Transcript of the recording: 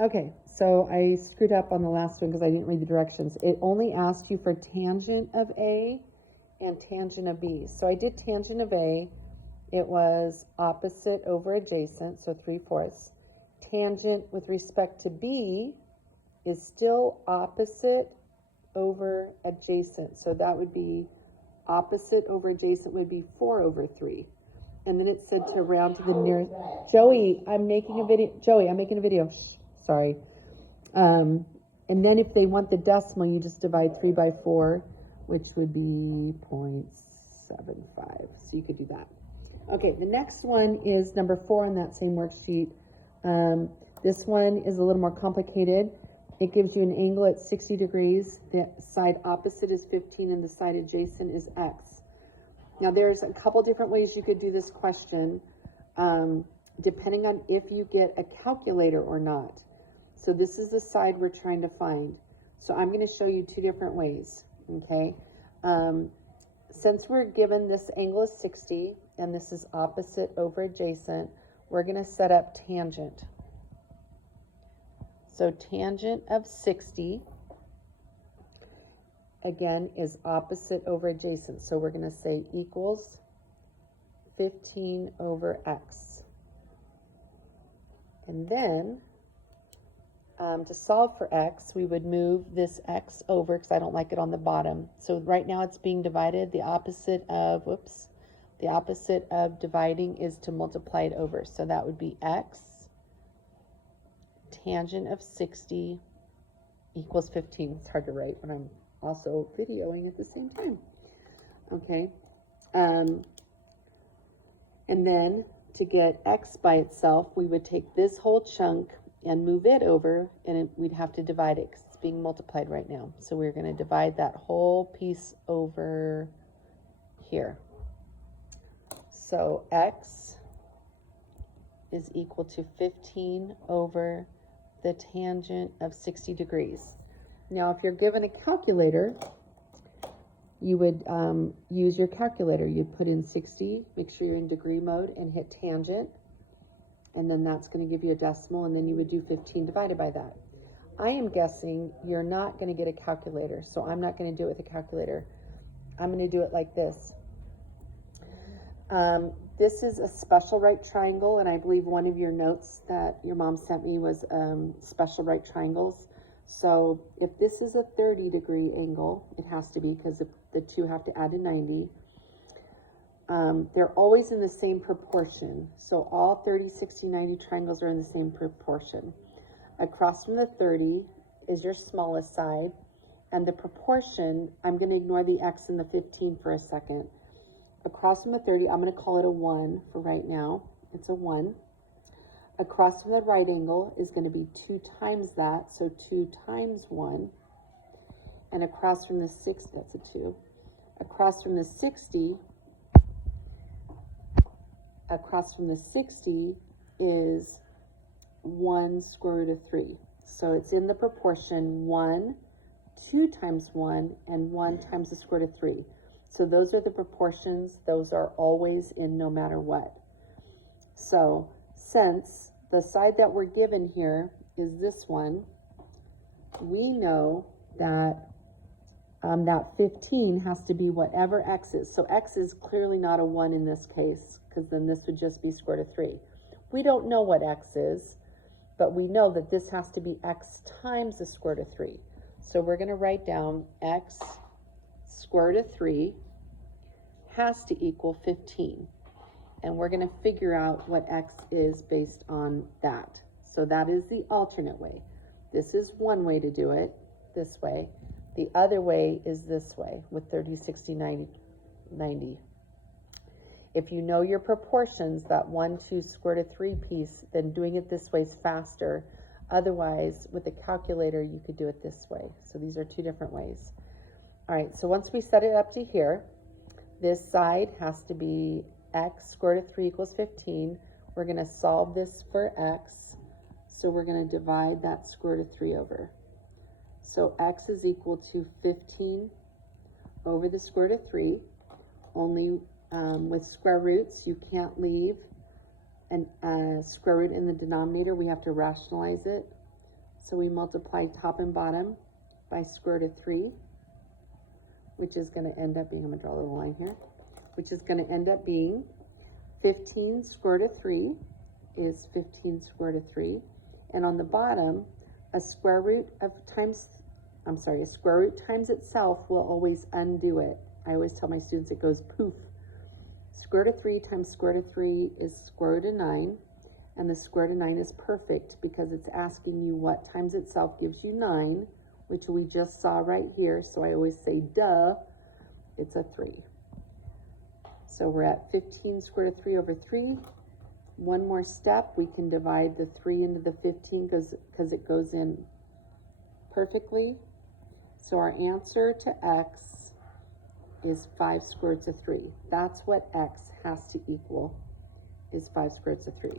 Okay, so I screwed up on the last one because I didn't read the directions. It only asked you for tangent of A and tangent of B. So I did tangent of A. It was opposite over adjacent, so 3/4. Tangent with respect to B is still opposite over adjacent. So that would be opposite over adjacent would be 4/3. And then it said to round to the nearest. Joey, I'm making a video. Joey, I'm making a video. Shh, sorry. And then if they want the decimal, you just divide 3 by 4, which would be 0.75. So you could do that. Okay, the next one is number 4 on that same worksheet. This one is a little more complicated. It gives you an angle at 60 degrees. The side opposite is 15 and the side adjacent is X. Now there's a couple different ways you could do this question, depending on if you get a calculator or not. So this is the side we're trying to find. So I'm going to show you 2 different ways, okay? Since we're given this angle is 60 and this is opposite over adjacent, we're going to set up tangent. So tangent of 60, again, is opposite over adjacent. So we're going to say equals 15 over x. And then, to solve for x, we would move this x over because I don't like it on the bottom. So right now it's being divided. The opposite of, the opposite of dividing is to multiply it over. So that would be x tangent of 60 equals 15. It's hard to write when I'm also videoing at the same time. Okay. And then to get x by itself, we would take this whole chunk and move it over, and we'd have to divide it because it's being multiplied right now. So we're going to divide that whole piece over here. So x is equal to 15 over the tangent of 60 degrees. Now, if you're given a calculator, you would use your calculator. You'd put in 60, make sure you're in degree mode, and hit tangent. And then that's going to give you a decimal, and then you would do 15 divided by that. I am guessing you're not going to get a calculator, so I'm not going to do it with a calculator. I'm going to do it like this. This is a special right triangle, and I believe one of your notes that your mom sent me was special right triangles. So if this is a 30-degree angle, it has to be because the two have to add to 90. They're always in the same proportion. So all 30, 60, 90 triangles are in the same proportion. Across from the 30 is your smallest side, and the proportion, I'm going to ignore the x and the 15 for a second. Across from the 30, I'm going to call it a 1 for right now. It's a 1. Across from the right angle is going to be 2 times that, so 2 times 1. And across from the 6, that's a 2. Across from the 60, is 1 square root of 3. So it's in the proportion 1, 2 times 1, and 1 times the square root of 3. So those are the proportions. Those are always in no matter what. So since the side that we're given here is this one, we know that that 15 has to be whatever x is. So x is clearly not a 1 in this case, because then this would just be square root of 3. We don't know what x is, but we know that this has to be x times the square root of 3. So we're going to write down x square root of 3 has to equal 15. And we're going to figure out what x is based on that. So that is the alternate way. This is one way to do it, this way. The other way is this way with 30, 60, 90. If you know your proportions, that 1, 2 square root of 3 piece, then doing it this way is faster. Otherwise, with a calculator, you could do it this way. So these are 2 different ways. All right, so once we set it up to here, this side has to be x square root of 3 equals 15. We're going to solve this for x. So we're going to divide that square root of 3 over. So x is equal to 15 over the square root of 3. Only with square roots, you can't leave a square root in the denominator. We have to rationalize it. So we multiply top and bottom by square root of 3, which is going to end up being, I'm going to draw a little line here, which is going to end up being 15 square root of 3 is 15 square root of 3. And on the bottom, a square root times itself will always undo it. I always tell my students it goes poof. Square root of 3 times square root of 3 is square root of 9. And the square root of 9 is perfect because it's asking you what times itself gives you 9, which we just saw right here. So I always say, duh, it's a 3. So we're at 15 square root of 3 over 3. One more step, we can divide the 3 into the 15 because it goes in perfectly. So our answer to x is 5 square roots of 3. That's what x has to equal, is 5 square roots of 3.